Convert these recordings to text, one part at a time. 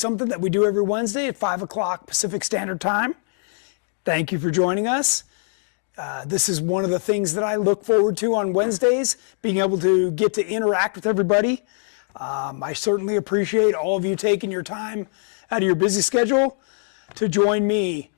Something that we do every Wednesday at 5 o'clock Pacific Standard Time. Thank you for joining us. This is one of the things that I look forward to on Wednesdays, being able to get to interact with everybody. I certainly appreciate all of you taking your time out of your busy schedule to join me.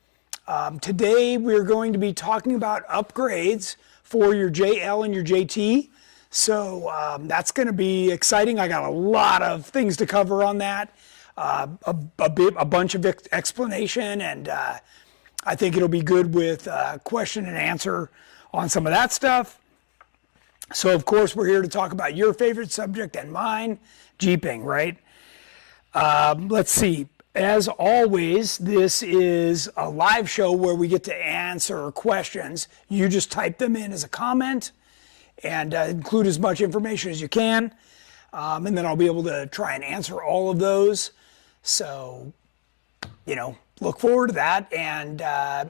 Today we're going to be talking about upgrades for your JL and your JT. So that's going to be exciting. I got a lot of things to cover on that. A bunch of explanation, and I think it'll be good with question and answer on some of that stuff. So of course we're here to talk about your favorite subject and mine, Jeeping, right? Let's see. As always, this is a live show where we get to answer questions. You just type them in as a comment and include as much information as you can. And then I'll be able to try and answer all of those. So, you know, look forward to that. And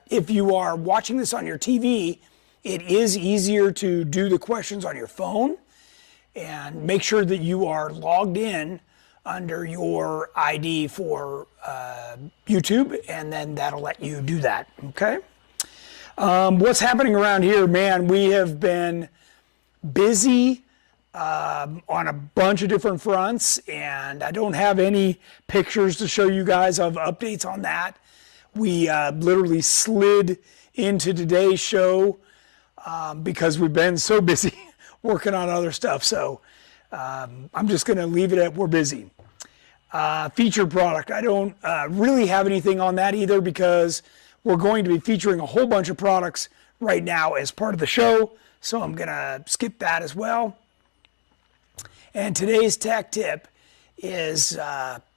if you are watching this on your TV, it is easier to do the questions on your phone. And make sure that you are logged in under your ID for YouTube, and then that'll let you do that, okay? What's happening around here, man, we have been busy on a bunch of different fronts, and I don't have any pictures to show you guys of updates on that. We literally slid into today's show because we've been so busy working on other stuff. So I'm just going to leave it at we're busy. Featured product, I don't really have anything on that either because we're going to be featuring a whole bunch of products right now as part of the show. So I'm going to skip that as well. And today's tech tip is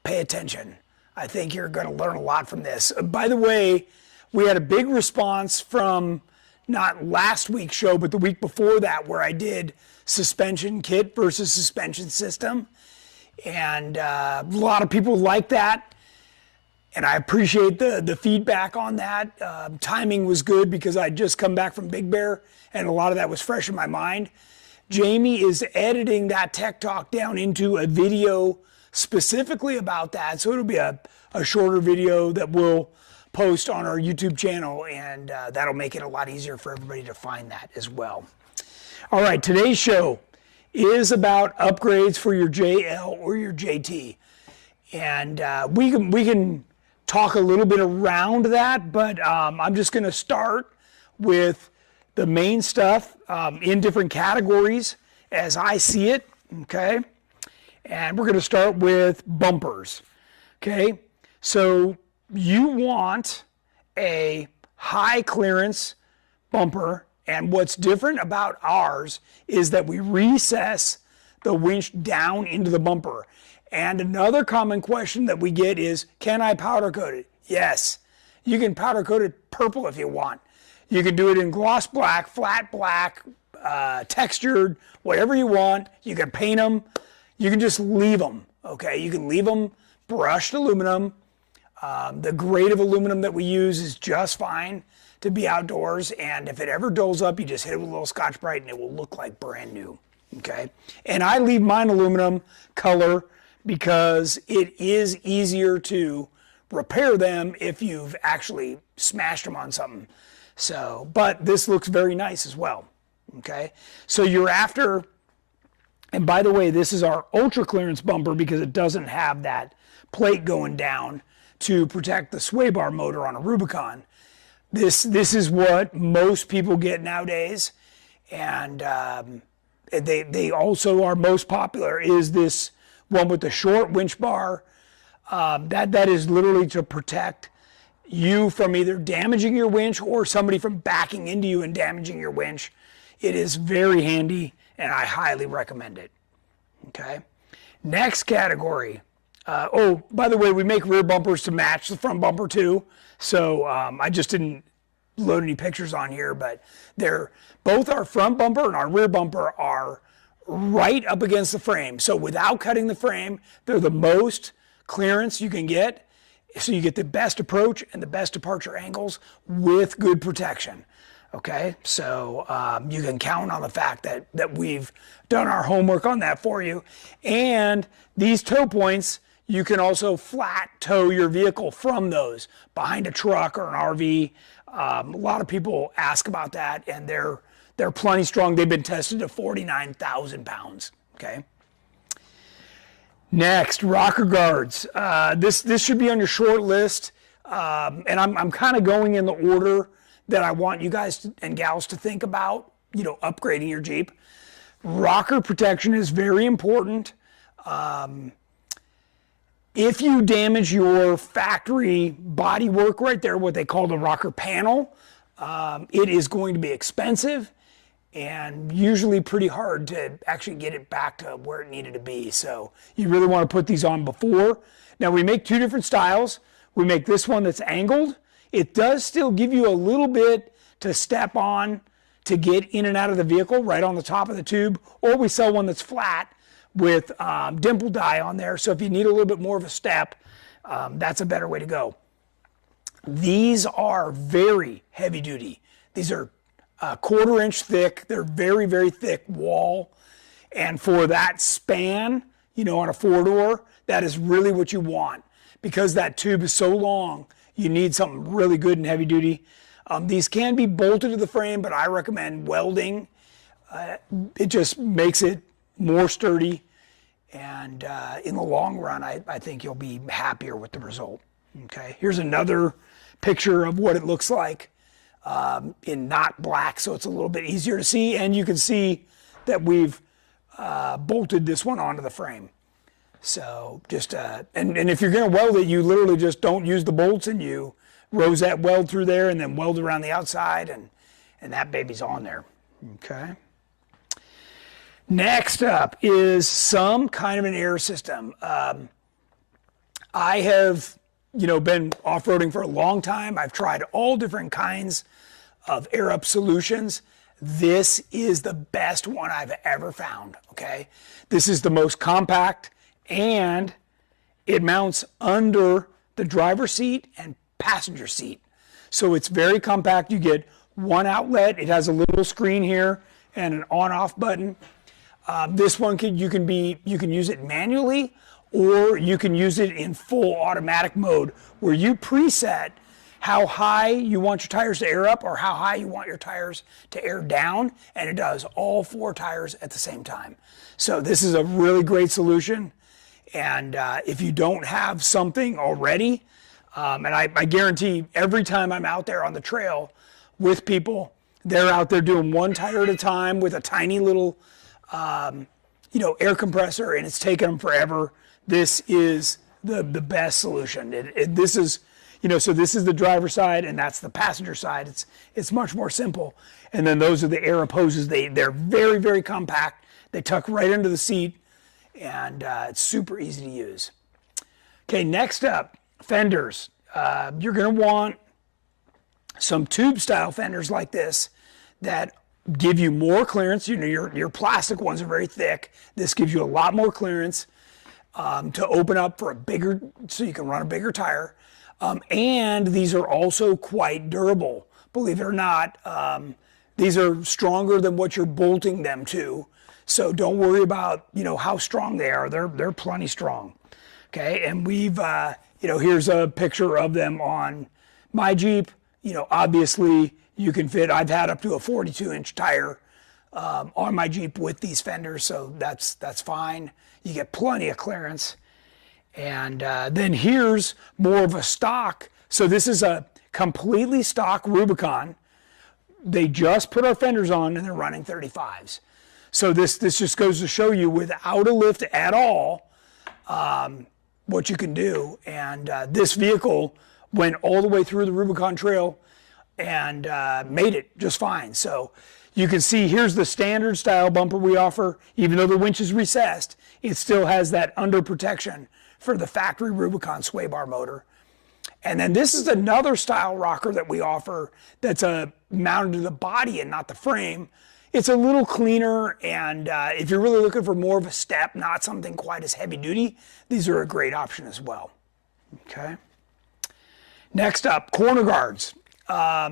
pay attention. I think you're going to learn a lot from this. By the way, we had a big response from not last week's show, but the week before that, where I did suspension kit versus suspension system. And a lot of people like that. And I appreciate the feedback on that. Timing was good because I'd just come back from Big Bear and a lot of that was fresh in my mind. Jamie is editing that tech talk down into a video specifically about that. So it'll be a shorter video that we'll post on our YouTube channel, and that'll make it a lot easier for everybody to find that as well. All right, today's show is about upgrades for your JL or your JT. And we can talk a little bit around that, but I'm just gonna start with the main stuff in different categories as I see it, okay? And we're gonna start with bumpers, okay? So you want a high clearance bumper, and what's different about ours is that we recess the winch down into the bumper. And another common question that we get is, can I powder coat it? Yes, you can powder coat it purple if you want. You can do it in gloss black, flat black, textured, whatever you want. You can paint them. You can just leave them, okay? You can leave them brushed aluminum. The grade of aluminum that we use is just fine to be outdoors, and if it ever dulls up, you just hit it with a little Scotch-Brite and it will look like brand new, okay? And I leave mine aluminum color because it is easier to repair them if you've actually smashed them on something. So, but this looks very nice as well, okay? So you're after, and by the way, this is our ultra clearance bumper because it doesn't have that plate going down to protect the sway bar motor on a Rubicon. This is what most people get nowadays, and they also are most popular is this one with the short winch bar. That is literally to protect you from either damaging your winch or somebody from backing into you and damaging your winch. It is very handy, and I highly recommend it. Okay. Next category. Oh, by the way, we make rear bumpers to match the front bumper too. So I just didn't load any pictures on here, but they're both our front bumper and our rear bumper are right up against the frame. So without cutting the frame, they're the most clearance you can get. So you get the best approach and the best departure angles with good protection. Okay, so you can count on the fact that we've done our homework on that for you. And these toe points, You can also flat tow your vehicle from those behind a truck or an RV. A lot of people ask about that, and they're plenty strong. They've been tested to 49,000 pounds. Okay. Next, rocker guards. This should be on your short list, and I'm kind of going in the order that I want you guys and gals to think about, upgrading your Jeep. Rocker protection is very important. If you damage your factory bodywork right there, what they call the rocker panel, it is going to be expensive and usually pretty hard to actually get it back to where it needed to be. So you really want to put these on before. Now we make two different styles. We make this one that's angled. It does still give you a little bit to step on to get in and out of the vehicle right on the top of the tube, or we sell one that's flat with dimple die on there. So if you need a little bit more of a step, that's a better way to go. These are very heavy duty. These are a 1/4 inch thick. They're very, very thick wall. And for that span, on a 4-door, that is really what you want. Because that tube is so long, you need something really good and heavy duty. These can be bolted to the frame, but I recommend welding. It just makes it more sturdy, and in the long run, I think you'll be happier with the result. Okay, here's another picture of what it looks like in not black, so it's a little bit easier to see, and you can see that we've bolted this one onto the frame. So just, and if you're gonna weld it, you literally just don't use the bolts, and you rosette weld through there and then weld around the outside, and that baby's on there. Okay. Next up is some kind of an air system. I have, been off-roading for a long time. I've tried all different kinds of air up solutions. This is the best one I've ever found, okay? This is the most compact, and it mounts under the driver's seat and passenger seat. So it's very compact. You get one outlet. It has a little screen here and an on-off button. This one you can use it manually, or you can use it in full automatic mode where you preset how high you want your tires to air up or how high you want your tires to air down, and it does all 4 tires at the same time. So this is a really great solution, and if you don't have something already, and I guarantee every time I'm out there on the trail with people, they're out there doing 1 tire at a time with a tiny little air compressor, and it's taken them forever. This is the best solution. This is, so this is the driver's side, and that's the passenger side. It's much more simple. And then those are the air up hoses. They're very, very compact. They tuck right under the seat, and it's super easy to use. Okay, next up, fenders. You're going to want some tube style fenders like this that give you more clearance. Your plastic ones are very thick. This gives you a lot more clearance to open up for so you can run a bigger tire. And these are also quite durable. Believe it or not, these are stronger than what you're bolting them to. So don't worry about, how strong they are. They're plenty strong. Okay, and we've, here's a picture of them on my Jeep. Obviously you can fit, I've had up to a 42-inch tire on my Jeep with these fenders, so that's fine. You get plenty of clearance. And then here's more of a stock. So this is a completely stock Rubicon. They just put our fenders on, and they're running 35s. So this just goes to show you, without a lift at all, what you can do. And this vehicle went all the way through the Rubicon Trail and made it just fine. So you can see here's the standard style bumper we offer. Even though the winch is recessed, it still has that under protection for the factory Rubicon sway bar motor. And then this is another style rocker that we offer that's mounted to the body and not the frame. It's a little cleaner, and if you're really looking for more of a step, not something quite as heavy duty, these are a great option as well. Okay. Next up, corner guards.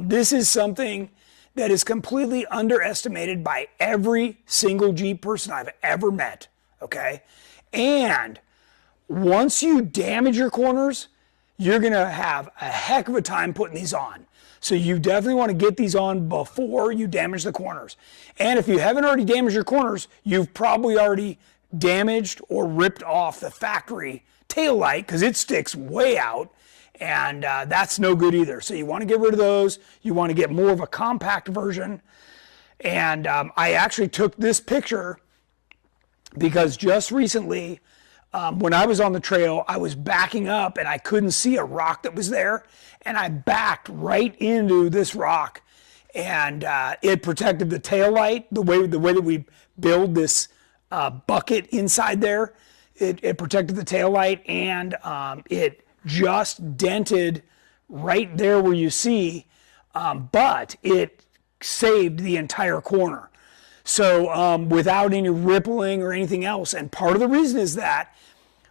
This is something that is completely underestimated by every single Jeep person I've ever met. Okay. And once you damage your corners, you're gonna have a heck of a time putting these on. So you definitely want to get these on before you damage the corners. And if you haven't already damaged your corners, you've probably already damaged or ripped off the factory tail light because it sticks way out, and that's no good either. So you want to get rid of those. You want to get more of a compact version. And I actually took this picture because just recently, when I was on the trail, I was backing up and I couldn't see a rock that was there. And I backed right into this rock, and it protected the tail light. The way that we build this bucket inside there, it protected the tail light, and it just dented right there where you see, but it saved the entire corner. So without any rippling or anything else. And part of the reason is that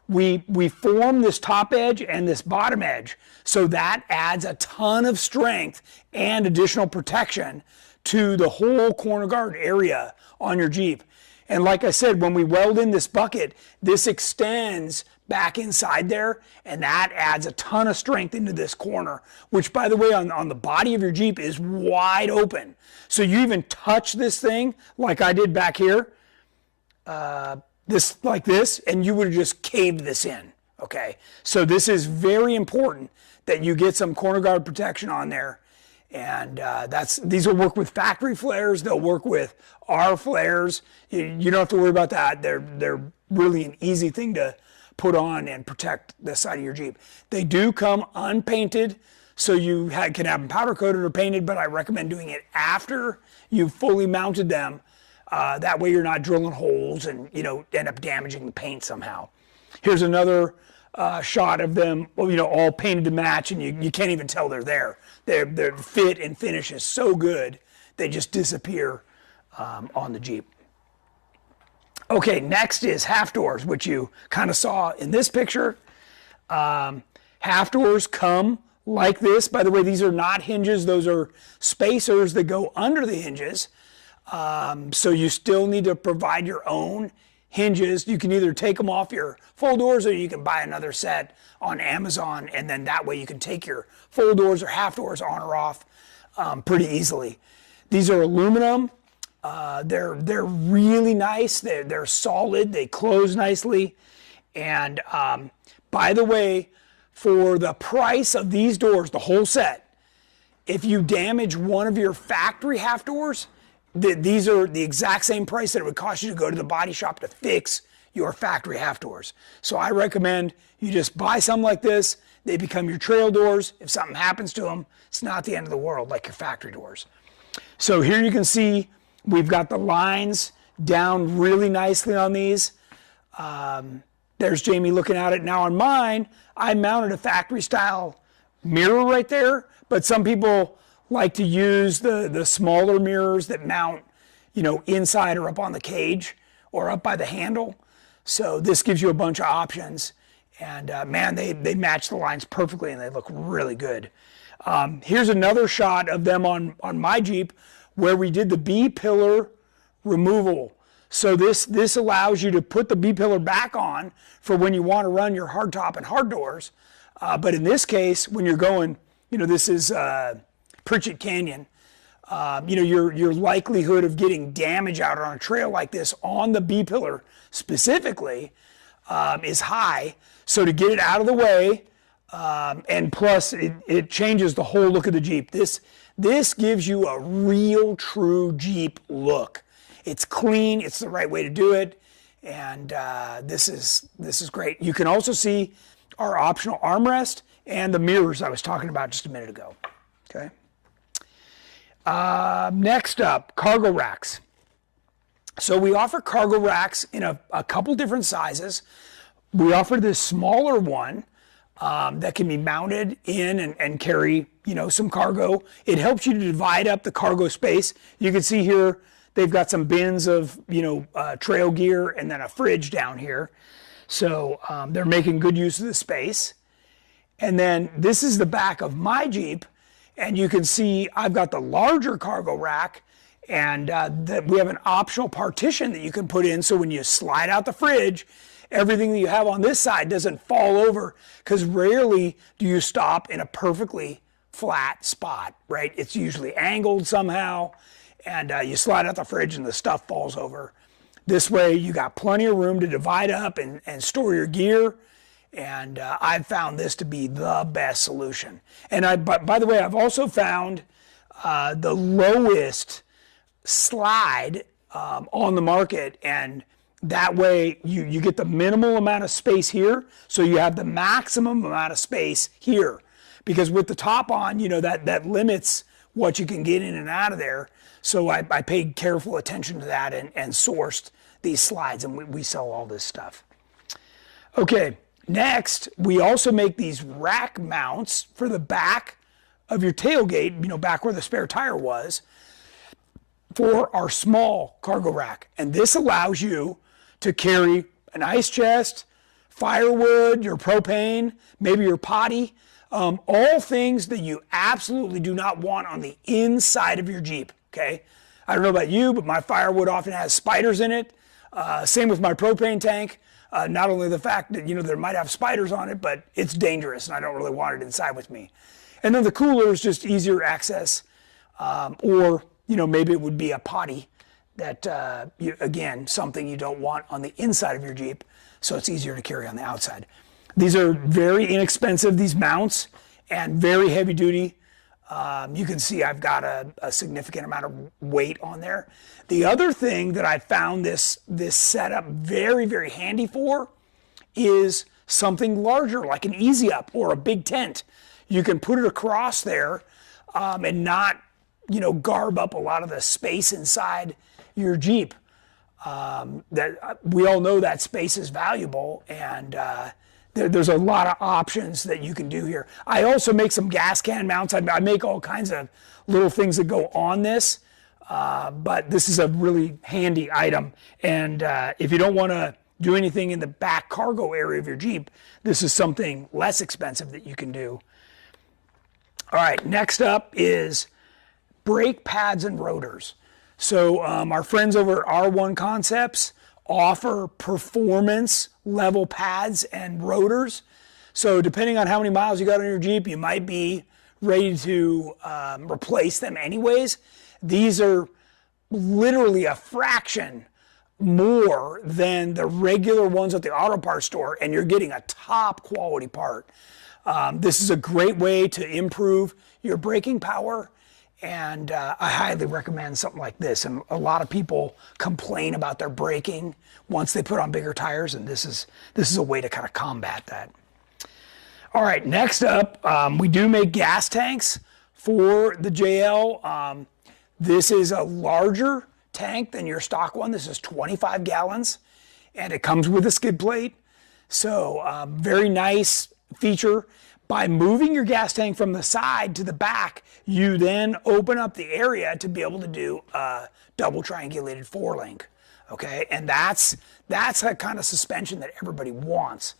we form this top edge and this bottom edge, so that adds a ton of strength and additional protection to the whole corner guard area on your Jeep. And like I said, when we weld in this bucket, this extends back inside there, and that adds a ton of strength into this corner, which, by the way, on the body of your Jeep is wide open. So you even touch this thing like I did back here, like this, and you would have just caved this in, okay? So this is very important that you get some corner guard protection on there. And these will work with factory flares. They'll work with our flares. You don't have to worry about that. They're really an easy thing to put on and protect the side of your Jeep. They do come unpainted, so you can have them powder coated or painted, but I recommend doing it after you've fully mounted them. That way you're not drilling holes and end up damaging the paint somehow. Here's another shot of them, all painted to match, and you can't even tell they're there. Their fit and finish is so good, they just disappear on the Jeep. Okay, next is half doors, which you kind of saw in this picture. Half doors come like this. By the way, these are not hinges. Those are spacers that go under the hinges. So you still need to provide your own hinges. You can either take them off your full doors, or you can buy another set on Amazon, and then that way you can take your full doors or half doors on or off pretty easily. These are aluminum. They're really nice. They're solid. They close nicely. And by the way, for the price of these doors, the whole set, if you damage one of your factory half doors, these are the exact same price that it would cost you to go to the body shop to fix your factory half doors. So I recommend you just buy some like this. They become your trail doors. If something happens to them, it's not the end of the world like your factory doors. So here you can see we've got the lines down really nicely on these. There's Jamie looking at it. Now on mine, I mounted a factory style mirror right there, but some people like to use the smaller mirrors that mount, inside or up on the cage or up by the handle. So this gives you a bunch of options. And man, they match the lines perfectly, and they look really good. Here's another shot of them on my Jeep where we did the B-pillar removal. So this allows you to put the B-pillar back on for when you want to run your hardtop and hard doors. But in this case, when you're going, this is Pritchett Canyon, your likelihood of getting damage out on a trail like this on the B-pillar specifically is high. So to get it out of the way, and plus it changes the whole look of the Jeep. This gives you a real true Jeep look. It's clean, it's the right way to do it, and this is great. You can also see our optional armrest and the mirrors I was talking about just a minute ago. Okay. Next up, cargo racks. So we offer cargo racks in a couple different sizes. We offer this smaller one that can be mounted in and carry, some cargo. It helps you to divide up the cargo space. You can see here they've got some bins of, trail gear and then a fridge down here. So they're making good use of the space. And then this is the back of my Jeep. And you can see I've got the larger cargo rack, and we have an optional partition that you can put in. So when you slide out the fridge everything that you have on this side doesn't fall over, because rarely do you stop in a perfectly flat spot, right? It's usually angled somehow, and you slide out the fridge and the stuff falls over. This way you got plenty of room to divide up and store your gear, and I've found this to be the best solution. And by the way, I've also found the lowest slide on the market, and that way you get the minimal amount of space here, so you have the maximum amount of space here. Because with the top on, you know, that limits what you can get in and out of there. So I paid careful attention to that and sourced these slides, and we sell all this stuff. Okay, next, we also make these rack mounts for the back of your tailgate, you know, back where the spare tire was, for our small cargo rack. And this allows you to carry an ice chest, firewood, your propane, maybe your potty, all things that you absolutely do not want on the inside of your Jeep, okay? I don't know about you, but my firewood often has spiders in it. Same with my propane tank. Not only the fact that, you know, there might have spiders on it, but it's dangerous and I don't really want it inside with me. And then the cooler is just easier access, or, you know, maybe it would be a potty that, again, something you don't want on the inside of your Jeep, so it's easier to carry on the outside. These are very inexpensive, these mounts, and very heavy duty. You can see I've got a significant amount of weight on there. The other thing that I found this setup very, very handy for is something larger, like an Easy Up or a big tent. You can put it across there and not, you know, garb up a lot of the space inside your Jeep. That we all know that space is valuable, and there's a lot of options that you can do here. I also make some gas can mounts. I make all kinds of little things that go on this, but this is a really handy item. And if you don't want to do anything in the back cargo area of your Jeep, this is something less expensive that you can do. All right, next up is brake pads and rotors. So our friends over at R1 Concepts offer performance level pads and rotors. So depending on how many miles you got on your Jeep, you might be ready to replace them anyways. These are literally a fraction more than the regular ones at the auto parts store, and you're getting a top quality part. This is a great way to improve your braking power, and I highly recommend something like this. And a lot of people complain about their braking once they put on bigger tires, and this is a way to kind of combat that. All right, next up, we do make gas tanks for the JL. This is a larger tank than your stock one. This is 25 gallons, and it comes with a skid plate. So very nice feature. By moving your gas tank from the side to the back, you then open up the area to be able to do a double triangulated 4-link, okay? And that's a kind of suspension that everybody wants.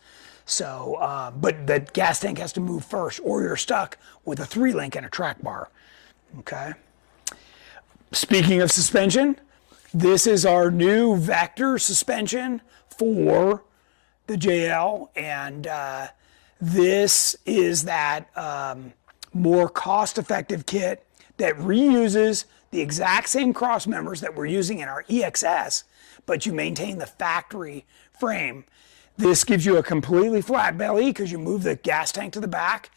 So, but the gas tank has to move first, or you're stuck with a 3-link and a track bar, okay? Speaking of suspension, this is our new Vector suspension for the JL, and this is that more cost-effective kit that reuses the exact same cross members that we're using in our EXS, but you maintain the factory frame. This gives you a completely flat belly because you move the gas tank to the back,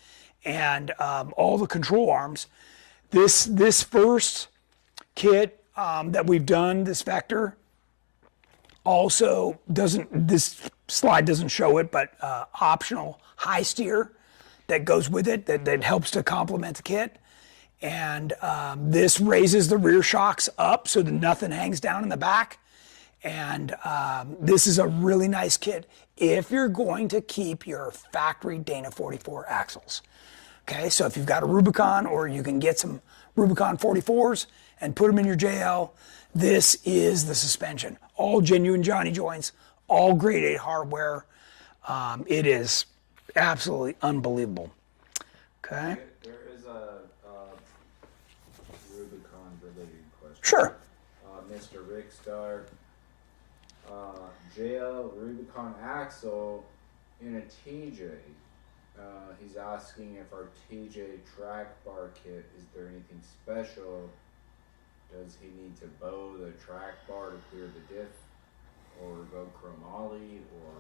and all the control arms. This first kit that we've done, this Vector, also doesn't, this slide doesn't show it, but optional high steer that goes with it that helps to complement the kit. And this raises the rear shocks up so that nothing hangs down in the back. And this is a really nice kit if you're going to keep your factory Dana 44 axles. Okay, so if you've got a Rubicon, or you can get some Rubicon 44s and put them in your JL, this is the suspension. All genuine Johnny joints, all grade 8 hardware. It is absolutely unbelievable. Okay. There is a Rubicon related question. Sure. Mr. Rick Star JL Rubicon axle in a TJ. He's asking if our TJ track bar kit, is there anything special? Does he need to bow the track bar to clear the diff, or go chromoly, or?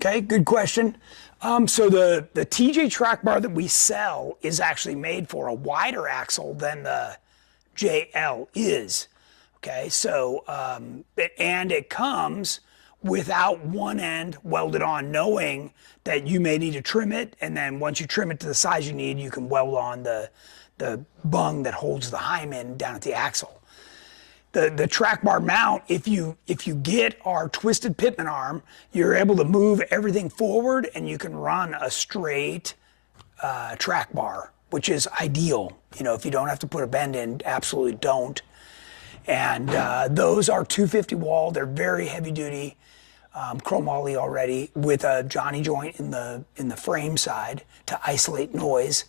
Okay, good question. So the TJ track bar that we sell is actually made for a wider axle than the JL is. Okay, so and it comes without one end welded on, knowing that you may need to trim it, and then once you trim it to the size you need, you can weld on the bung that holds the hymen down at the axle. The track bar mount, if you get our twisted pitman arm, you're able to move everything forward and you can run a straight track bar, which is ideal. You know, if you don't have to put a bend in, absolutely don't. And those are 250 wall. They're very heavy duty, chromoly already, with a Johnny joint in the frame side to isolate noise.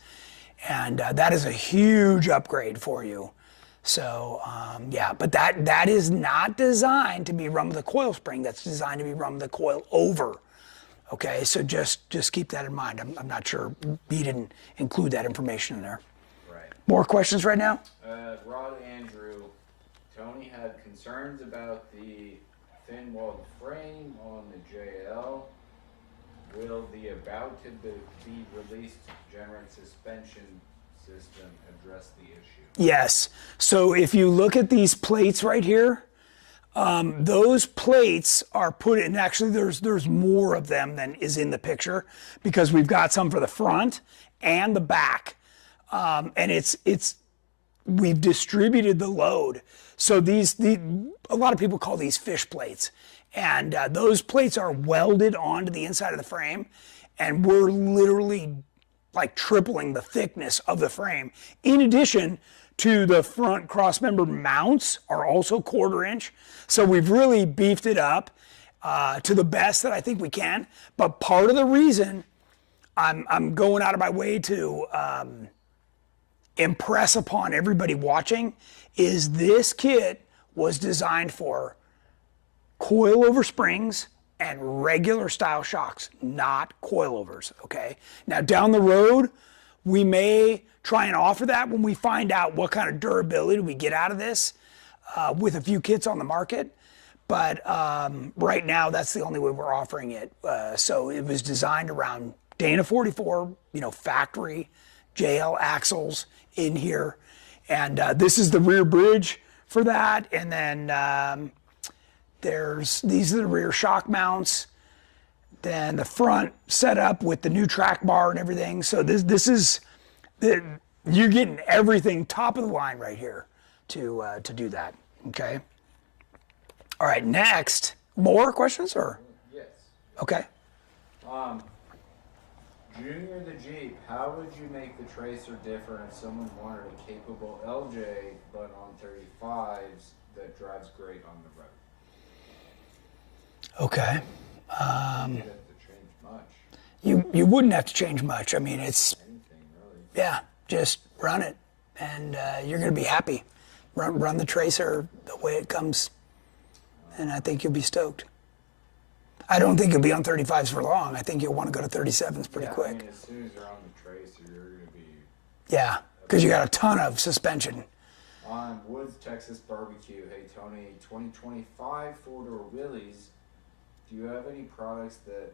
And that is a huge upgrade for you. So yeah, but that is not designed to be run with a coil spring. That's designed to be run with a coil over. Okay, so just keep that in mind. I'm not sure he didn't include that information in there. Right. More questions right now? Rod Andrew, Tony had concerns about the thin-walled frame on the JL. Will the about to be released GenRight suspension system address the issue? Yes. So if you look at these plates right here, those plates are put in, actually there's more of them than is in the picture, because we've got some for the front and the back. And we've distributed the load. So a lot of people call these fish plates. And those plates are welded onto the inside of the frame, and we're literally like tripling the thickness of the frame. In addition to the front crossmember mounts are also 1/4 inch. So we've really beefed it up to the best that I think we can. But part of the reason I'm going out of my way to impress upon everybody watching is this kit was designed for coilover springs and regular style shocks, not coilovers, okay? Now down the road, we may try and offer that when we find out what kind of durability we get out of this with a few kits on the market. But right now, that's the only way we're offering it. So it was designed around Dana 44, you know, factory JL axles in here. And this is the rear bridge for that. And then these are the rear shock mounts. Then the front setup with the new track bar and everything. So this is, you're getting everything top of the line right here to do that, okay? All right, next, more questions or? Yes. Okay. Junior the Jeep, how would you make the tracer different if someone wanted a capable LJ but on 35s that drives great on the road? Okay. You have to change much. You wouldn't have to change much. I mean, it's, Anything really. yeah, just run it and you're gonna be happy. Run the tracer the way it comes and I think you'll be stoked. I don't think you'll be on 35s for long. I think you'll want to go to 37s pretty quick. I mean, as soon as you're on the tracer, you're going to be... Yeah, because you got a ton of suspension. On Woods, Texas Barbecue, hey Tony, 2025 four-door wheelies, do you have any products that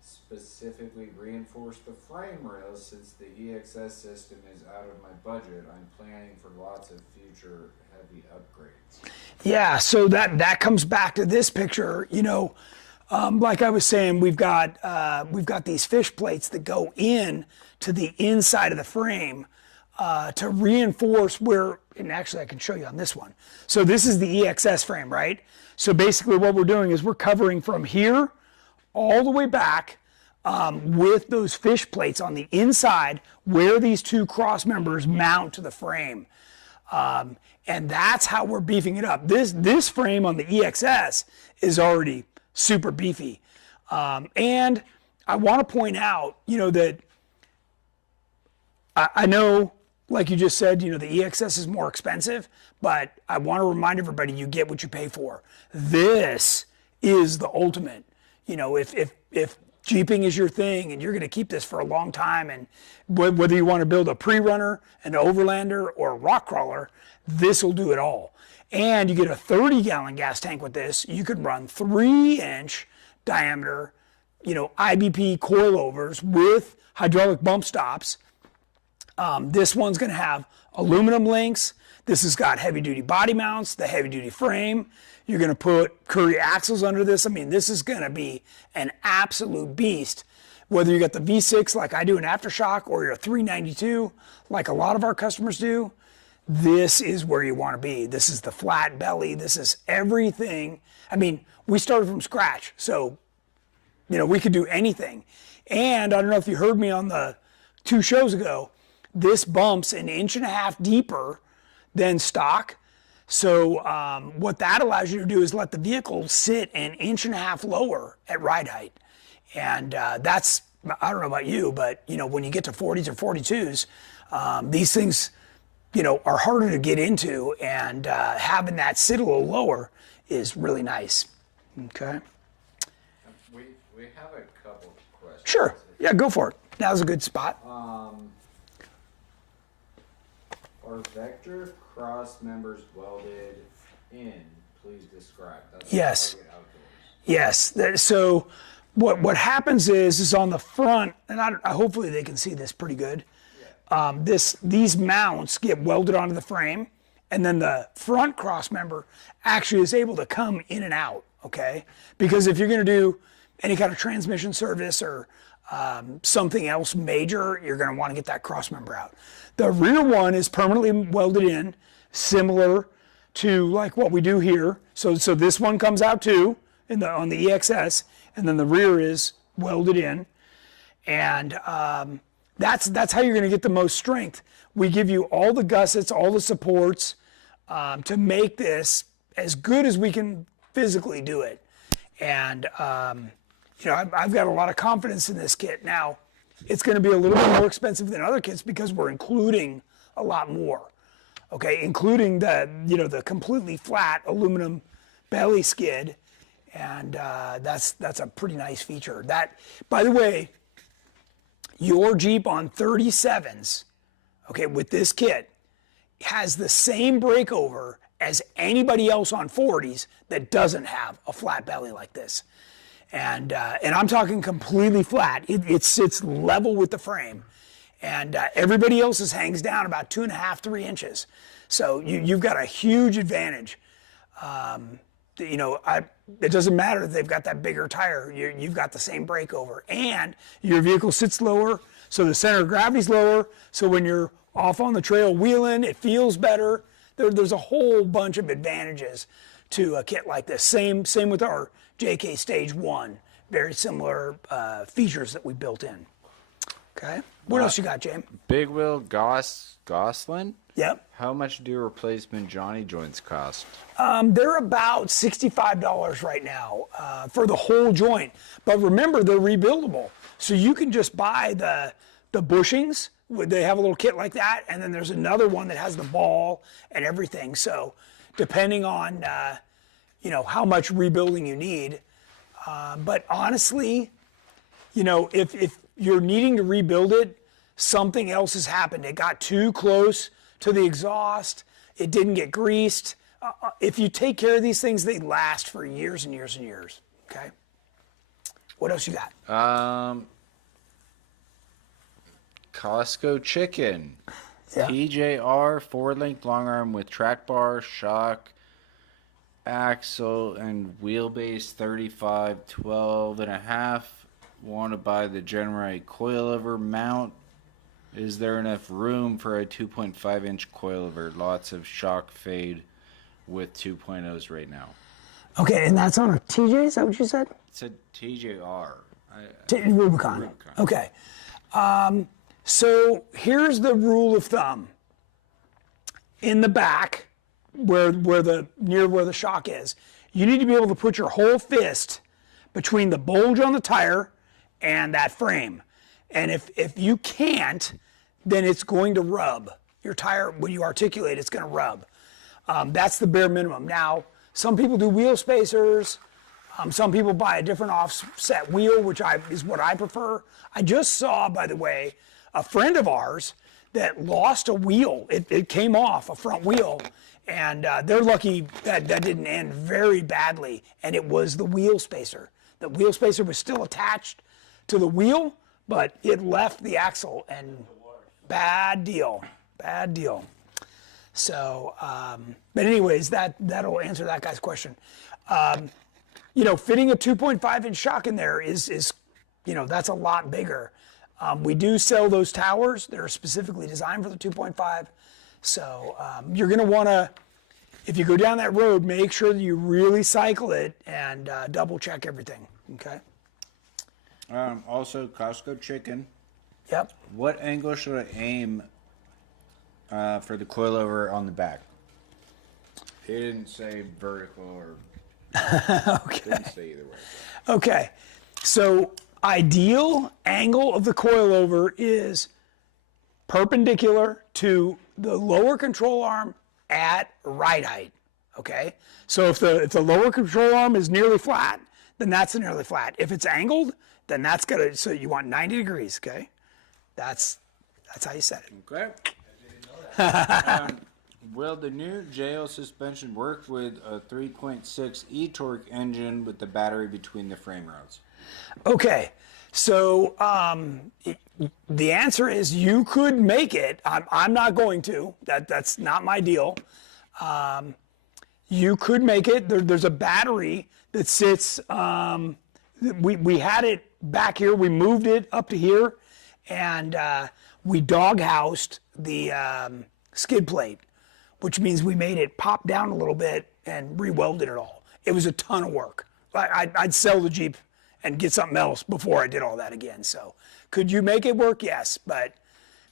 specifically reinforce the frame rails? Since the EXS system is out of my budget, I'm planning for lots of future heavy upgrades. Yeah, so that comes back to this picture. You know, like I was saying, we've got these fish plates that go in to the inside of the frame to reinforce where, and actually I can show you on this one. So this is the EXS frame, right? So basically what we're doing is we're covering from here all the way back with those fish plates on the inside where these two cross members mount to the frame. And that's how we're beefing it up. This frame on the EXS is already super beefy. And I want to point out, you know, that I know like you just said, the EXS is more expensive, but I want to remind everybody you get what you pay for. This is the ultimate. If Jeeping is your thing and you're going to keep this for a long time, and whether you want to build a pre-runner, an overlander, or a rock crawler, this will do it all. And you get a 30-gallon gas tank with this. You could run 3-inch diameter, IBP coilovers with hydraulic bump stops. This one's going to have aluminum links. This has got heavy-duty body mounts, the heavy-duty frame. You're going to put Curry axles under this. I mean, this is going to be an absolute beast. Whether you got the V6 like I do in Aftershock, or you're a 392 like a lot of our customers do, this is where you want to be. This is the flat belly. This is everything. I mean, we started from scratch, so we could do anything. And I don't know if you heard me on the 2 shows ago, this bumps 1.5 inches deeper than stock. So what that allows you to do is let the vehicle sit 1.5 inches lower at ride height. And that's, I don't know about you, but when you get to 40s or 42s, these things, are harder to get into, and having that sit a little lower is really nice. Okay. We have a couple questions. Sure. Yeah, go for it. Now's a good spot. Are vector cross members welded in? Please describe. That's Yes. Target Outdoors. Yes. So what happens is on the front, and hopefully they can see this pretty good. These mounts get welded onto the frame, and then the front cross member actually is able to come in and out, okay? Because if you're gonna do any kind of transmission service or something else major, you're gonna wanna get that cross member out. The rear one is permanently welded in, similar to like what we do here. So this one comes out too on the EXS, and then the rear is welded in. And that's how you're going to get the most strength. We give you all the gussets, all the supports to make this as good as we can physically do it. And I've got a lot of confidence in this kit. Now, it's going to be a little bit more expensive than other kits because we're including a lot more. Okay, including the completely flat aluminum belly skid, and that's a pretty nice feature. That, by the way, your Jeep on 37s, okay, with this kit, has the same breakover as anybody else on 40s that doesn't have a flat belly like this. And I'm talking completely flat. It sits level with the frame. And everybody else's hangs down about 2.5, 3 inches. So you've got a huge advantage. It doesn't matter if they've got that bigger tire. You've got the same breakover, and your vehicle sits lower, so the center of gravity's lower. So when you're off on the trail wheeling, it feels better. There's a whole bunch of advantages to a kit like this. Same with our JK Stage 1. Very similar features that we built in. Okay. What else you got, James? Big wheel Gosselin? Yep. How much do replacement Johnny joints cost? They're about $65 right now for the whole joint. But remember, they're rebuildable. So you can just buy the bushings. They have a little kit like that. And then there's another one that has the ball and everything. So depending on, how much rebuilding you need. But honestly, if you're needing to rebuild it, something else has happened. It got too close to the exhaust. It didn't get greased. If you take care of these things, they last for years and years and years. Okay. What else you got? Costco chicken. Yeah. TJR 4-link long arm with track bar, shock, axle, and wheelbase 35, 12.5. Want to buy the GenRight coilover mount. Is there enough room for a 2.5-inch coilover? Lots of shock fade with 2.0s right now. Okay, and that's on a TJ, is that what you said? It's a TJR. Rubicon. Okay. So here's the rule of thumb. In the back, near where the shock is, you need to be able to put your whole fist between the bulge on the tire and that frame. And if you can't, then it's going to rub. your tire, when you articulate, it's going to rub. That's the bare minimum. Now, some people do wheel spacers. Some people buy a different offset wheel, which is what I prefer. I just saw, by the way, a friend of ours that lost a wheel. It came off, a front wheel, and they're lucky that didn't end very badly, and it was the wheel spacer. The wheel spacer was still attached to the wheel, but it left the axle, and bad deal. So, but anyways, that'll answer that guy's question. Fitting a 2.5-inch shock in there is that's a lot bigger. We do sell those towers. They're specifically designed for the 2.5. So you're going to want to, if you go down that road, make sure that you really cycle it and double check everything. Okay. Also, Costco chicken. Yep. What angle should I aim for the coilover on the back? He didn't say vertical or. Okay. Didn't say either way. Okay. So ideal angle of the coilover is perpendicular to the lower control arm at ride height. Okay. So if the lower control arm is nearly flat, then that's nearly flat. If it's angled, then that's gonna. So you want 90 degrees. Okay. That's how you set it. Okay. Will the new JLU suspension work with a 3.6 e-torque engine with the battery between the frame rods? Okay, so the answer is you could make it. I'm not going to. That's not my deal. You could make it. There's a battery that sits. We had it back here. We moved it up to here, and we doghoused the skid plate, which means we made it pop down a little bit and re-welded it all. It was a ton of work. I'd sell the Jeep and get something else before I did all that again. So could you make it work? Yes, but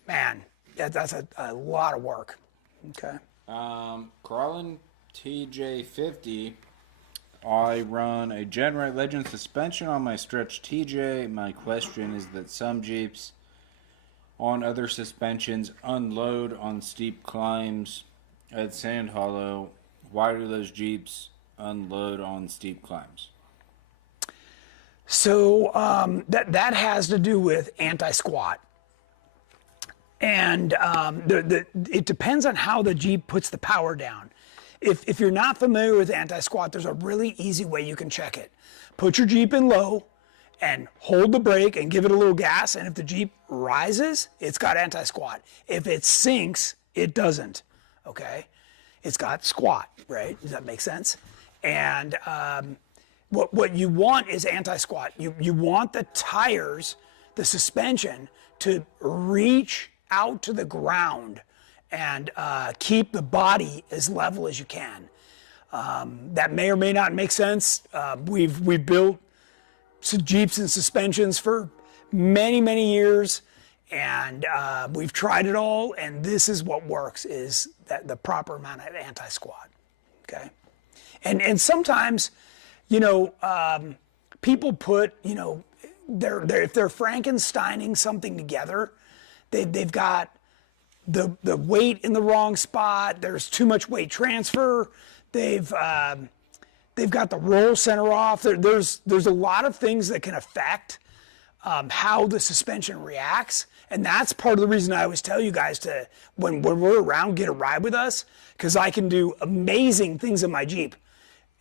man, that's a lot of work. Okay. Carlin TJ50. I run a GenRight Legend suspension on my stretch TJ. My question is that some Jeeps on other suspensions unload on steep climbs at Sand Hollow. Why do those Jeeps unload on steep climbs? So that has to do with anti-squat. And it depends on how the Jeep puts the power down. If you're not familiar with anti-squat, there's a really easy way you can check it. Put your Jeep in low and hold the brake and give it a little gas, and if the Jeep rises, it's got anti-squat. If it sinks, it doesn't, okay? It's got squat, right? Does that make sense? And what you want is anti-squat. You want the tires, the suspension, to reach out to the ground and keep the body as level as you can. That may or may not make sense. We've built Jeeps and suspensions for many years, and we've tried it all, and this is what works, is that the proper amount of anti-squat. Okay. And sometimes, people put, if they're Frankensteining something together, they've got the weight in the wrong spot. There's too much weight transfer. They've got the roll center off. There's a lot of things that can affect how the suspension reacts, and that's part of the reason I always tell you guys to, when we're around, get a ride with us, because I can do amazing things in my Jeep.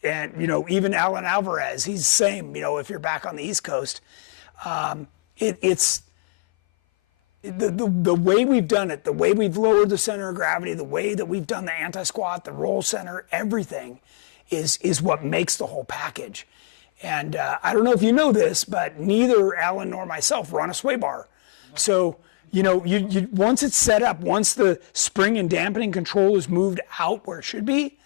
And even Alan Alvarez, he's the same. If you're back on the East Coast, it's the way we've done it, the way we've lowered the center of gravity, the way that we've done the anti-squat, the roll center, everything is what makes the whole package. And I don't know if you know this, but neither Alan nor myself run a sway bar. So, you once it's set up, once the spring and dampening control is moved out where it should be,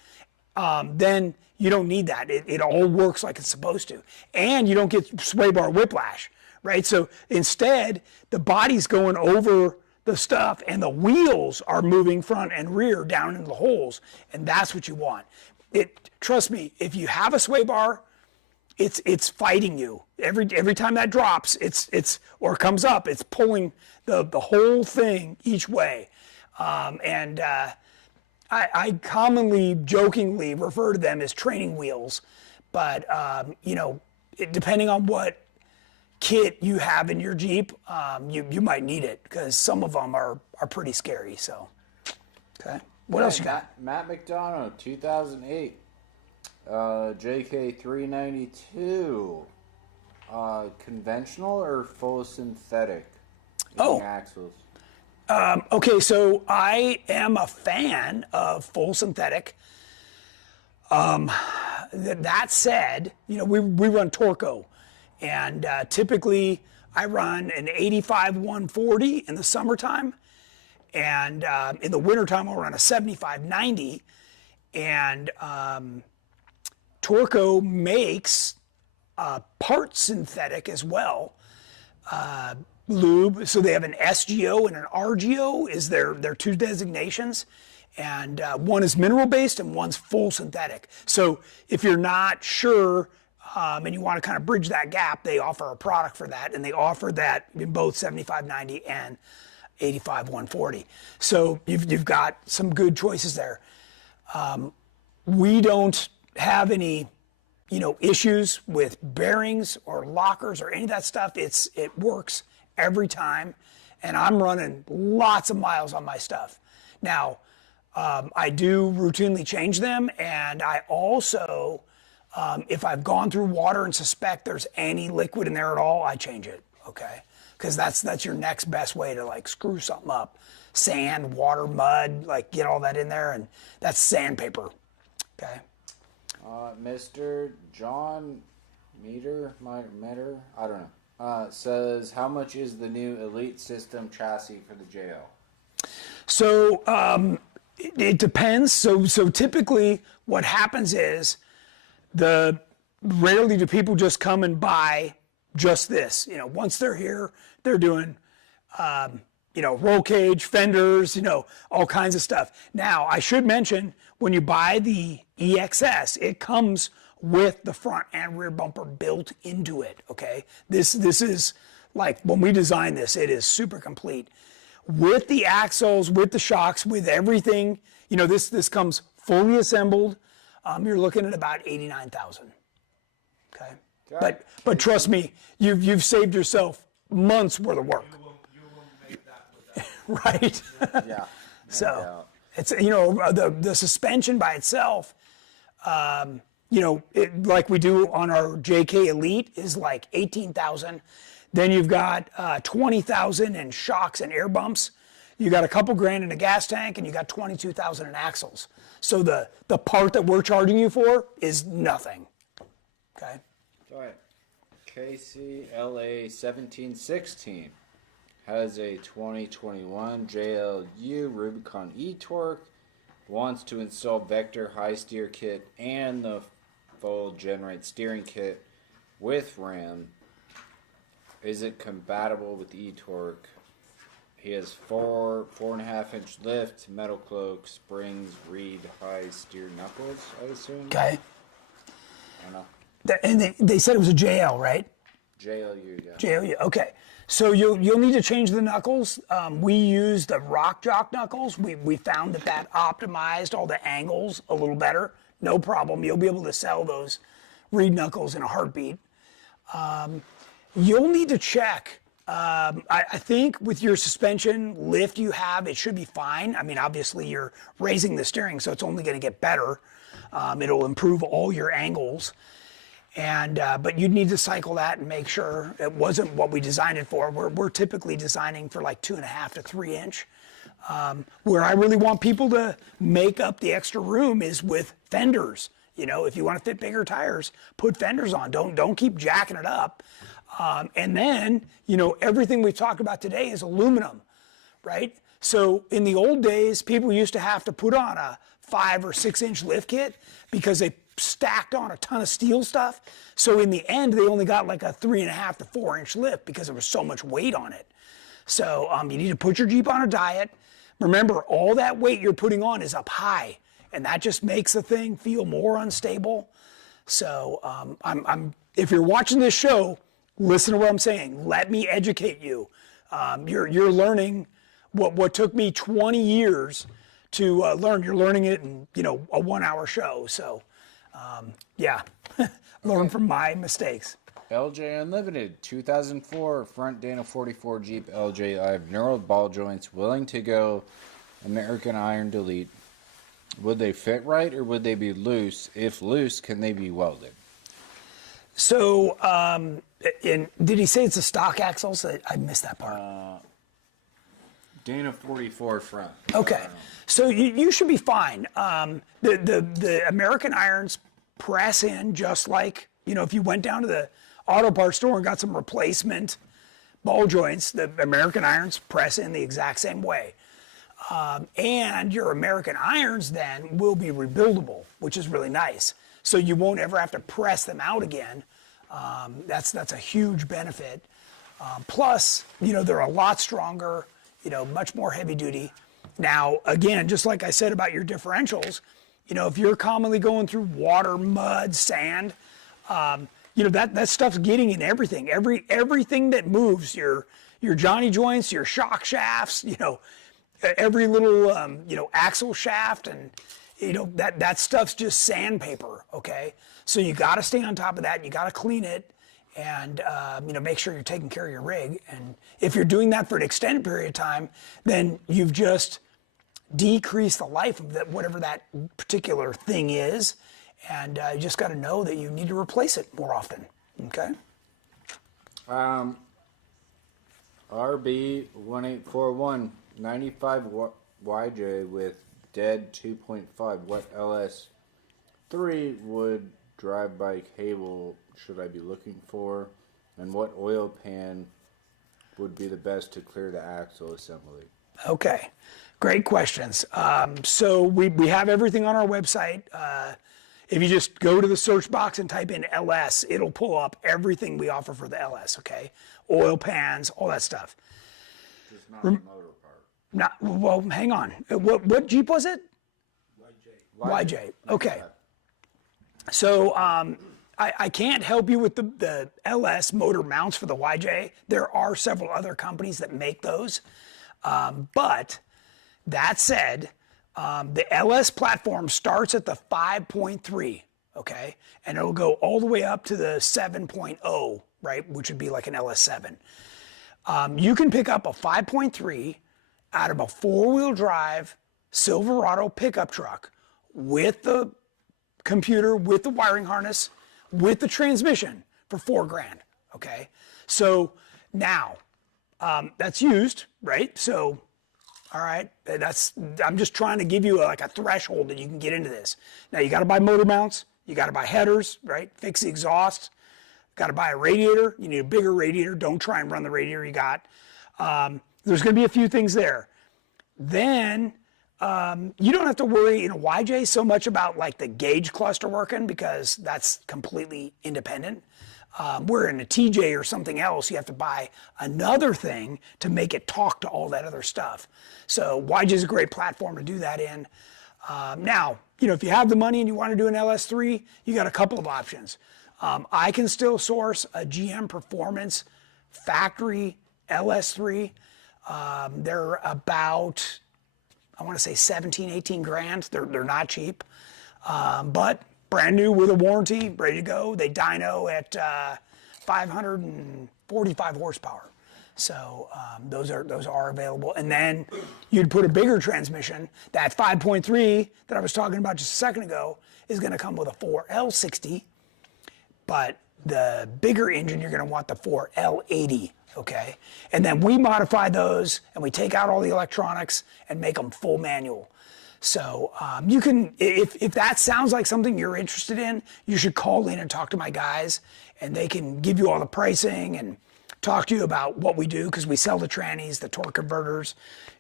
then you don't need that. It all works like it's supposed to. And you don't get sway bar whiplash, right? So instead, the body's going over the stuff and the wheels are moving front and rear down into the holes, and that's what you want. Trust me, if you have a sway bar, it's fighting you. Every time that drops, or comes up, it's pulling the whole thing each way. I commonly, jokingly refer to them as training wheels, but depending on what kit you have in your Jeep, you might need it because some of them are pretty scary. So, okay, what else you got? Matt McDonough, 2008, JK 392, conventional or full synthetic? Axles. Okay, so I am a fan of full synthetic. That said, we run Torco, and typically I run an 85 140 in the summertime, and in the wintertime I'll run a 75 90, and Torco makes part synthetic as well. Lube, so they have an SGO and an RGO is their two designations, and one is mineral based and one's full synthetic. So if you're not sure and you want to kind of bridge that gap, they offer a product for that, and they offer that in both 7590 and 85 140. So you've got some good choices there. We don't have any issues with bearings or lockers or any of that stuff. It works every time, and I'm running lots of miles on my stuff. Now, I do routinely change them, and I also, if I've gone through water and suspect there's any liquid in there at all, I change it, okay? Because that's your next best way to like screw something up. Sand, water, mud, like get all that in there, and that's sandpaper, okay? Mr. John Meter, I don't know. Says, how much is the new Elite System chassis for the JL? So it depends. So typically what happens is rarely do people just come and buy just this. Once they're here, they're doing roll cage, fenders, all kinds of stuff. Now, I should mention, when you buy the EXS, it comes with the front and rear bumper built into it, okay? This is, like, when we designed this, it is super complete. With the axles, with the shocks, with everything, this comes fully assembled. You're looking at about $89,000, okay? But trust me, you've saved yourself months worth of work. You won't make that with that. Right? Yeah. So it's the suspension by itself, like we do on our JK Elite is like 18,000. Then you've got 20,000 in shocks and air bumps. You got a couple grand in a gas tank, and you got 22,000 in axles. So the part that we're charging you for is nothing. Okay. All right. KCLA 1716 has a 2021 JLU Rubicon e-torque, wants to install Vector high steer kit and the full GenRight steering kit with RAM. Is it compatible with e-torque? He has 4.5 inch lift, metal cloak, springs, reed, high steer knuckles, I assume. Okay. I don't know. And they said it was a JL, right? JLU, yeah. JLU, okay. So you'll need to change the knuckles. We use the Rock Jock knuckles. We found that optimized all the angles a little better. No problem. You'll be able to sell those reed knuckles in a heartbeat. You'll need to check. I think with your suspension lift you have, it should be fine. I mean, obviously you're raising the steering, so it's only going to get better. It'll improve all your angles. But you'd need to cycle that and make sure it wasn't what we designed it for. We're typically designing for like 2.5 to 3 inch. Where I really want people to make up the extra room is with fenders. If you want to fit bigger tires, put fenders on. Don't keep jacking it up. And then, everything we've talked about today is aluminum, right? So in the old days, people used to have to put on a 5 or 6 inch lift kit because they stacked on a ton of steel stuff. So in the end, they only got like a 3.5 to 4 inch lift because there was so much weight on it. So you need to put your Jeep on a diet. Remember, all that weight you're putting on is up high, and that just makes the thing feel more unstable. So if you're watching this show, listen to what I'm saying. Let me educate you. You're learning what took me 20 years to learn. You're learning it in, a 1-hour show. So, yeah, learn from my mistakes. LJ Unlimited, 2004 front Dana 44 Jeep LJ. I have knurled ball joints, willing to go American Iron Delete. Would they fit right or would they be loose? If loose, can they be welded? So, did he say it's a stock axles? I missed that part. Dana 44 front. Okay, so you should be fine. The American irons press in just like, if you went down to the auto parts store and got some replacement ball joints, the American irons press in the exact same way. And your American irons then will be rebuildable, which is really nice. So you won't ever have to press them out again. That's a huge benefit. Plus, they're a lot stronger, much more heavy duty. Now, again, just like I said about your differentials, if you're commonly going through water, mud, sand, that stuff's getting in everything. Everything that moves, your Johnny joints, your shock shafts, every little axle shaft, and that stuff's just sandpaper. Okay, so you got to stay on top of that. You got to clean it, and make sure you're taking care of your rig. And if you're doing that for an extended period of time, then you've just decreased the life of whatever that particular thing is. And you just got to know that you need to replace it more often. Okay. RB 1841 95 YJ with dead 2.5. What LS3 would drive by cable should I be looking for? And what oil pan would be the best to clear the axle assembly? Okay. Great questions. So we have everything on our website. If you just go to the search box and type in LS, it'll pull up everything we offer for the LS, okay? Oil pans, all that stuff. Just not the motor part. Well, hang on. What Jeep was it? YJ. Okay. So I can't help you with the LS motor mounts for the YJ. There are several other companies that make those. But that said, the LS platform starts at the 5.3, okay? And it'll go all the way up to the 7.0, right? Which would be like an LS7. You can pick up a 5.3 out of a 4-wheel drive Silverado pickup truck with the computer, with the wiring harness, with the transmission for $4,000, okay? So now, that's used, right? So, all right, I'm just trying to give you a threshold that you can get into this. Now you got to buy motor mounts, you got to buy headers, right? Fix the exhaust, got to buy a radiator. You need a bigger radiator. Don't try and run the radiator you got. There's going to be a few things there. Then you don't have to worry in a YJ so much about the gauge cluster working because that's completely independent. Where in a TJ or something else, you have to buy another thing to make it talk to all that other stuff. So YJ is a great platform to do that in. Now, if you have the money and you want to do an LS3, you got a couple of options. I can still source a GM Performance factory LS3. They're about, I want to say 17, 18 grand. They're not cheap, but brand new with a warranty, ready to go. They dyno at 545 horsepower. So those are available. And then you'd put a bigger transmission. That 5.3 that I was talking about just a second ago is going to come with a 4L60, but the bigger engine, you're going to want the 4L80, okay? And then we modify those and we take out all the electronics and make them full manual. So you can, if that sounds like something you're interested in, you should call in and talk to my guys, and they can give you all the pricing and talk to you about what we do, because we sell the trannies, the torque converters,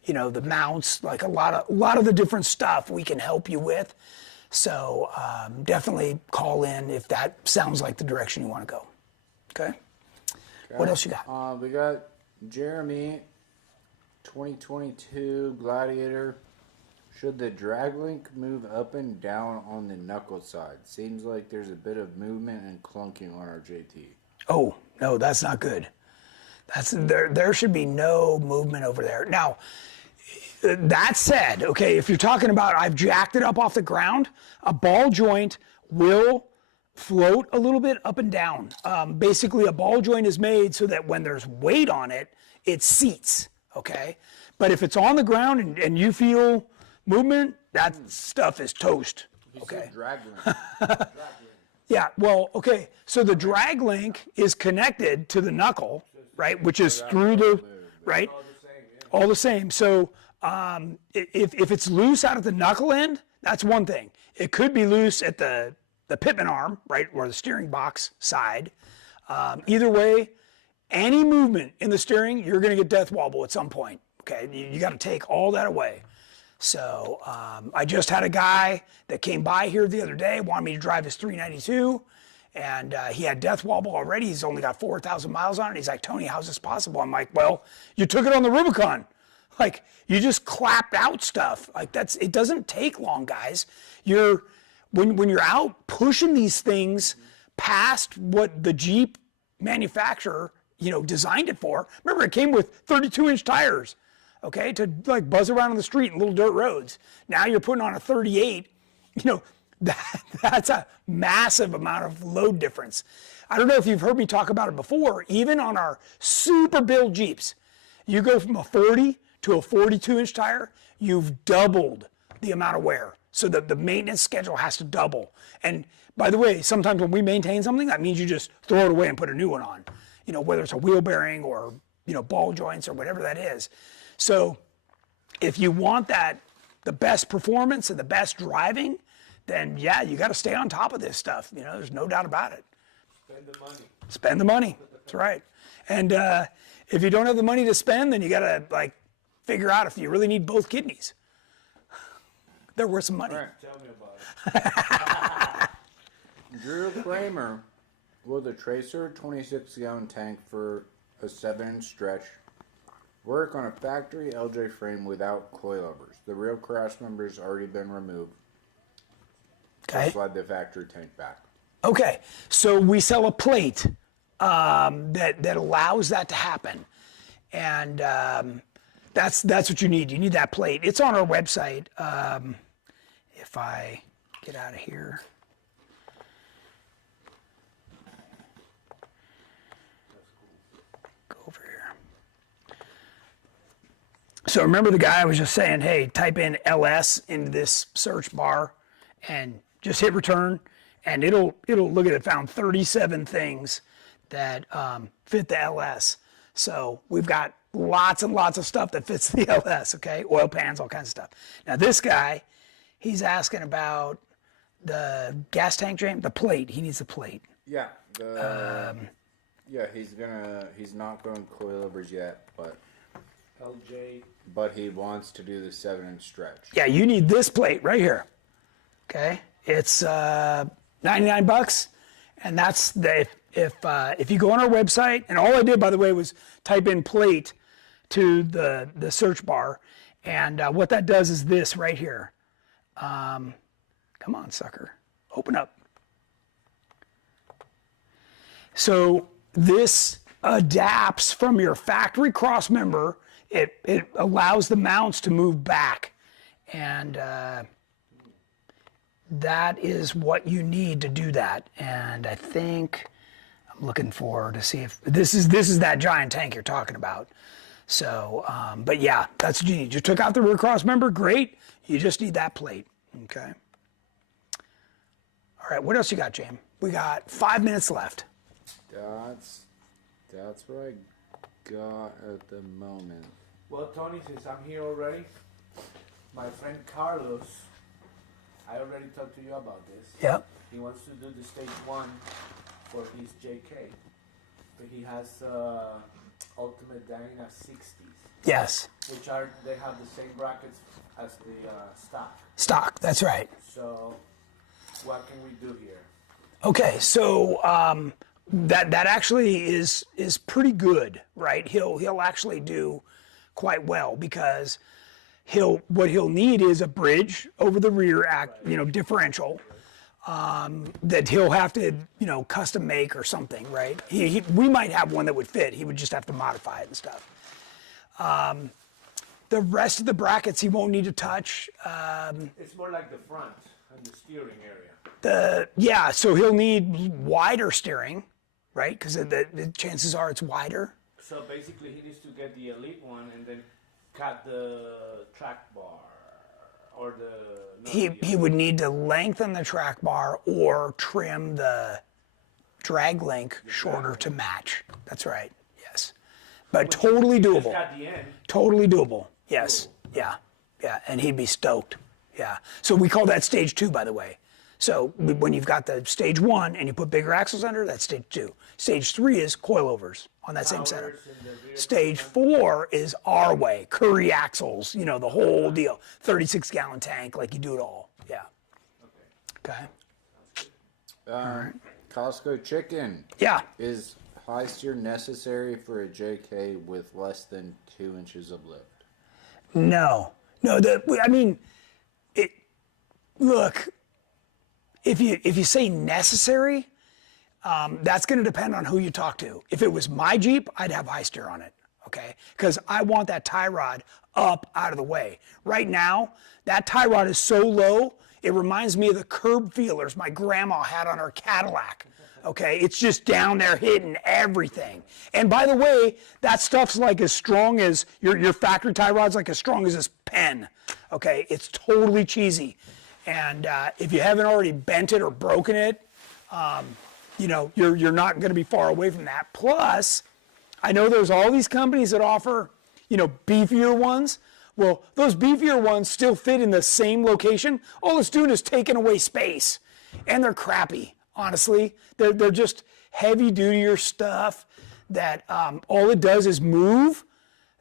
the mounts, a lot of the different stuff we can help you with. So definitely call in if that sounds like the direction you want to go. Okay. What else you got? We got Jeremy, 2022 Gladiator. Should the drag link move up and down on the knuckle side? Seems like there's a bit of movement and clunking on our JT. Oh, no, that's not good. There should be no movement over there. Now, That said, okay, if you're talking about I've jacked it up off the ground, a ball joint will float a little bit up and down. Basically, a ball joint is made so that when there's weight on it, it seats, okay? But if it's on the ground and you feel movement, that stuff is toast, okay? Drag link. Yeah, well, okay, so the drag link is connected to the knuckle, right, which is through the, right? All the same. So if it's loose out at the knuckle end, that's one thing. It could be loose at the pitman arm, right, or the steering box side. Either way, any movement in the steering, you're going to get death wobble at some point. Okay, you got to take all that away. So I just had a guy that came by here the other day, wanted me to drive his 392, and he had death wobble already. He's only got 4,000 miles on it. He's like, Tony, how's this possible? I'm like, well, you took it on the Rubicon. Like, you just clapped out stuff. Like, it doesn't take long, guys. When you're out pushing these things past what the Jeep manufacturer, designed it for. Remember, it came with 32-inch tires, okay, to like buzz around on the street in little dirt roads. Now you're putting on a 38, that's a massive amount of load difference. I don't know if you've heard me talk about it before, even on our super build Jeeps, you go from a 40 to a 42-inch tire, you've doubled the amount of wear. So the maintenance schedule has to double. And by the way, sometimes when we maintain something, that means you just throw it away and put a new one on, whether it's a wheel bearing or, ball joints or whatever that is. So if you want the best performance and the best driving, then yeah, you got to stay on top of this stuff. There's no doubt about it. Spend the money. Spend the money. That's right. And if you don't have the money to spend, then you got to figure out if you really need both kidneys. They're worth some money. Right. Tell me about it. Drew Kramer with a Tracer 26-gallon tank for a 7-inch stretch. Work on a factory LJ frame without coilovers. The rear cross member's already been removed. Okay. Slide the factory tank back. Okay. So we sell a plate that allows that to happen, and that's what you need. You need that plate. It's on our website. If I get out of here. Go over here. So remember the guy I was just saying, hey, type in LS into this search bar and just hit return, and it'll look at it, found 37 things that fit the LS. So we've got lots and lots of stuff that fits the LS, okay? Oil pans, all kinds of stuff. Now this guy, he's asking about the gas tank drain, the plate. He needs the plate. Yeah. He's not going coilovers yet, LJ. but he wants to do the 7-inch stretch. Yeah, you need this plate right here. Okay, it's 99 bucks, and that's if you go on our website, and all I did, by the way, was type in plate to the search bar, and what that does is this right here. Come on, sucker, open up. So this adapts from your factory cross member. It allows the mounts to move back, and that is what you need to do that. And I think I'm looking to see if this is that giant tank you're talking about. So, but yeah, that's what you need. You took out the rear cross member, great. You just need that plate, okay? All right, what else you got, James? We got 5 minutes left. That's what I got at the moment. Well, Tony, since I'm here already, my friend Carlos, I already talked to you about this. Yep. He wants to do the stage 1 for his JK, but he has Ultimate Dyna 60s. Yes. Which they have the same brackets as the stock. Stock, that's right. So, what can we do here? Okay, so that actually is pretty good, right? He'll actually do quite well because what he'll need is a bridge over the rear differential that he'll have to custom make or something, right? We might have one that would fit. He would just have to modify it and stuff. The rest of the brackets he won't need to touch. It's more like the front and the steering area. Yeah, so he'll need wider steering, right? Because the chances are it's wider. So basically, he needs to get the Elite one and then cut the track bar or the. He would need to lengthen the track bar or trim the drag link shorter to match. That's right. Yes, but totally Just doable. got the end. Totally doable. Yes. Yeah. Yeah. And he'd be stoked. Yeah. So we call that stage 2, by the way. So when you've got the stage 1 and you put bigger axles under, that's stage 2. Stage 3 is coilovers on that same setup. Powers in the rear. Stage 4 is our way, Curry axles, you know, the whole deal. 36-gallon tank, like you do it all. Yeah. Okay. Costco chicken. Yeah. Is high steer necessary for a JK with less than 2 inches of lift? No. I mean, look, if you say necessary, that's going to depend on who you talk to. If it was my Jeep, I'd have high steer on it, okay? Because I want that tie rod up out of the way. Right now, that tie rod is so low, it reminds me of the curb feelers my grandma had on her Cadillac. Okay, it's just down there hitting everything. And by the way, that stuff's like as strong as, your factory tie rod's like as strong as this pen. Okay, it's totally cheesy. And if you haven't already bent it or broken it, you know, you're not gonna be far away from that. Plus, I know there's all these companies that offer, you know, beefier ones. Well, those beefier ones still fit in the same location. All it's doing is taking away space. And they're crappy. Honestly, they're just heavy dutier stuff that all it does is move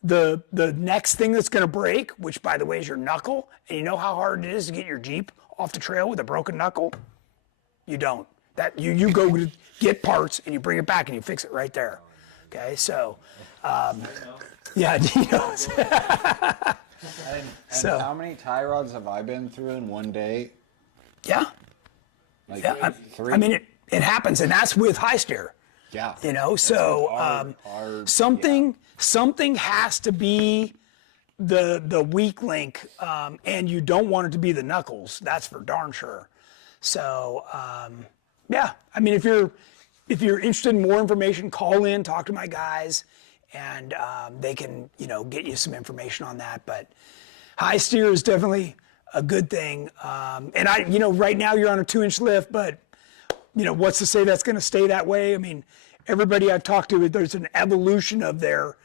the next thing that's going to break, which by the way is your knuckle. And you know how hard it is to get your Jeep off the trail with a broken knuckle? You don't. That you go to get parts and you bring it back and you fix it right there. Okay, so yeah, he knows. And So- how many tie rods have I been through in one day? Yeah. Like Yeah, three? I mean, it happens, and that's with high steer. yeah. You know, so something has to be the weak link, and you don't want it to be the knuckles. That's for darn sure. So yeah, I mean, if you're interested in more information, call in, talk to my guys, and they can get you some information on that. But high steer is definitely a good thing. And right now you're on a 2-inch lift, but what's to say that's going to stay that way? I mean, everybody I've talked to, there's an evolution of their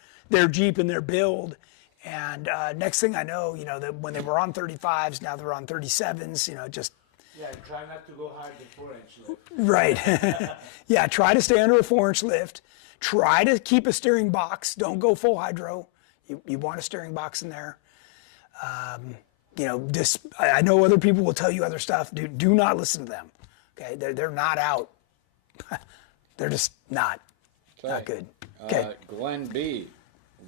Jeep and their build. And next thing I know, that when they were on 35s, now they're on 37s, just. Yeah, try not to go higher than 4-inch lift. Right. Yeah, try to stay under a 4-inch lift. Try to keep a steering box. Don't go full hydro. You want a steering box in there. I know other people will tell you other stuff. Do not listen to them. Okay, they're not out. They're just not good. Okay. Glenn B,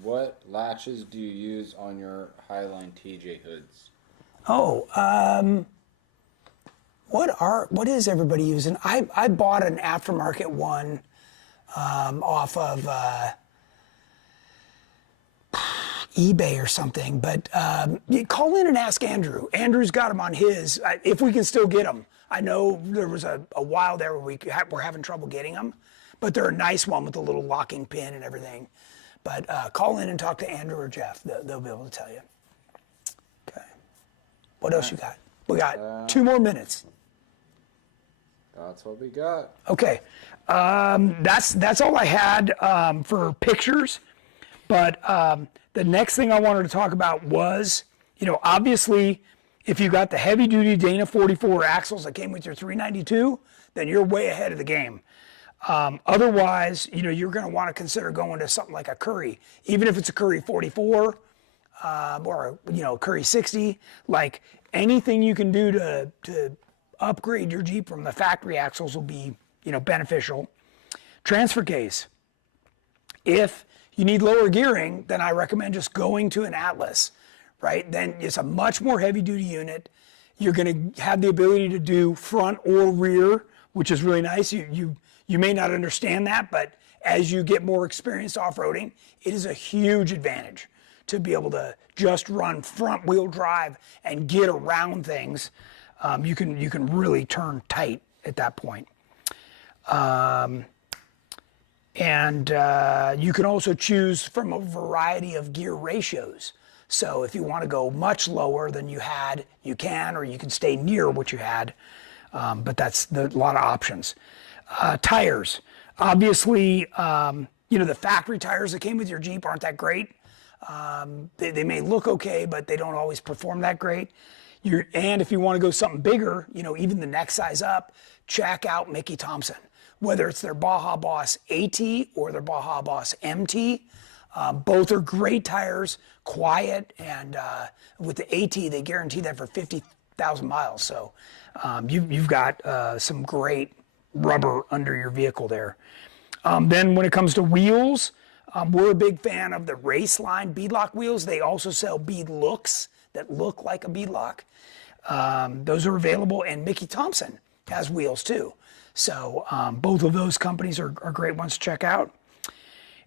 what latches do you use on your Highline TJ hoods? Oh, what is everybody using? I bought an aftermarket one off of eBay or something, but you call in and ask Andrew. Andrew's got them on his, if we can still get them. I know there was a while there where we're having trouble getting them, but they're a nice one with a little locking pin and everything. But call in and talk to Andrew or Jeff. They'll be able to tell you. Okay. What else you got? We got 2 more minutes. That's what we got. Okay. That's all I had for pictures. But the next thing I wanted to talk about was, obviously, if you got the heavy-duty Dana 44 axles that came with your 392, then you're way ahead of the game. Otherwise, you're going to want to consider going to something like a Curry, even if it's a Curry 44 or a Curry 60. Like anything you can do to upgrade your Jeep from the factory axles will be, beneficial. Transfer case. If you need lower gearing, then I recommend just going to an Atlas, right? Then it's a much more heavy duty unit. You're going to have the ability to do front or rear, which is really nice. You may not understand that, but as you get more experienced off-roading, it is a huge advantage to be able to just run front wheel drive and get around things, you can really turn tight at that point. And you can also choose from a variety of gear ratios. So if you want to go much lower than you had, you can, or you can stay near what you had. But that's a lot of options. Tires. Obviously, the factory tires that came with your Jeep aren't that great. They may look okay, but they don't always perform that great. And if you want to go something bigger, even the next size up, check out Mickey Thompson. Whether it's their Baja Boss AT or their Baja Boss MT, both are great tires, quiet, and with the AT, they guarantee that for 50,000 miles. So you've got some great rubber under your vehicle there. Then when it comes to wheels, we're a big fan of the Raceline beadlock wheels. They also sell bead looks that look like a beadlock. Those are available, and Mickey Thompson has wheels too. So both of those companies are great ones to check out.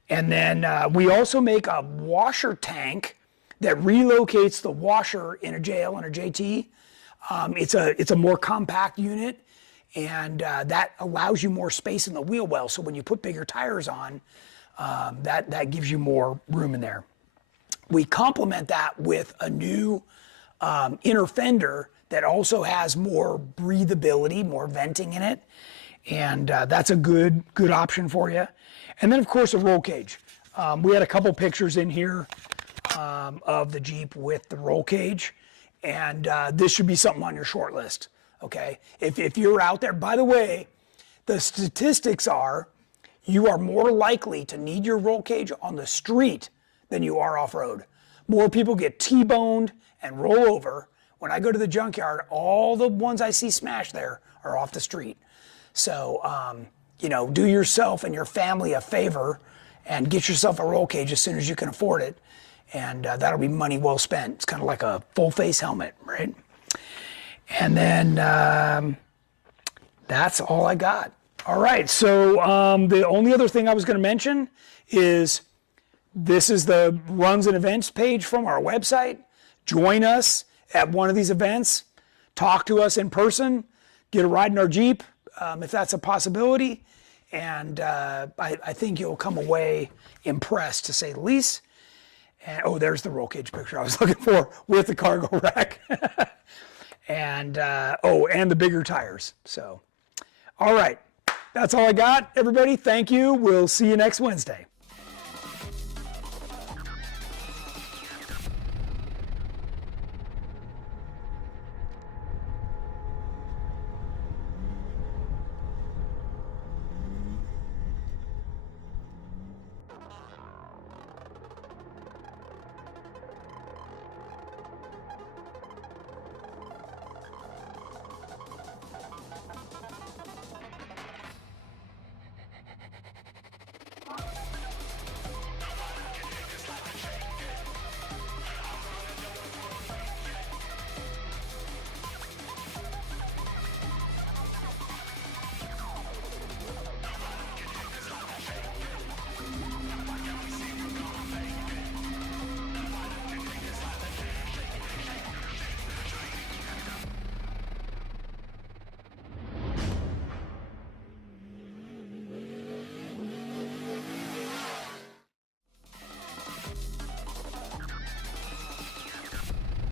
And then we also make a washer tank that relocates the washer in a JL and a JT. It's a more compact unit, and that allows you more space in the wheel well. So when you put bigger tires on, that gives you more room in there. We complement that with a new inner fender that also has more breathability, more venting in it. And that's a good option for you. And then, of course, a roll cage. We had a couple pictures in here of the Jeep with the roll cage. And this should be something on your short list, okay? If you're out there, by the way, the statistics are you are more likely to need your roll cage on the street than you are off-road. More people get T-boned and roll over. When I go to the junkyard, all the ones I see smashed there are off the street. So, do yourself and your family a favor and get yourself a roll cage as soon as you can afford it. And that'll be money well spent. It's kind of like a full face helmet, right? And then that's all I got. All right, so the only other thing I was going to mention is this is the runs and events page from our website. Join us at one of these events. Talk to us in person. Get a ride in our Jeep if that's a possibility. And I think you'll come away impressed, to say the least. And, there's the roll cage picture I was looking for with the cargo rack. And the bigger tires. So, all right. That's all I got, everybody. Thank you. We'll see you next Wednesday.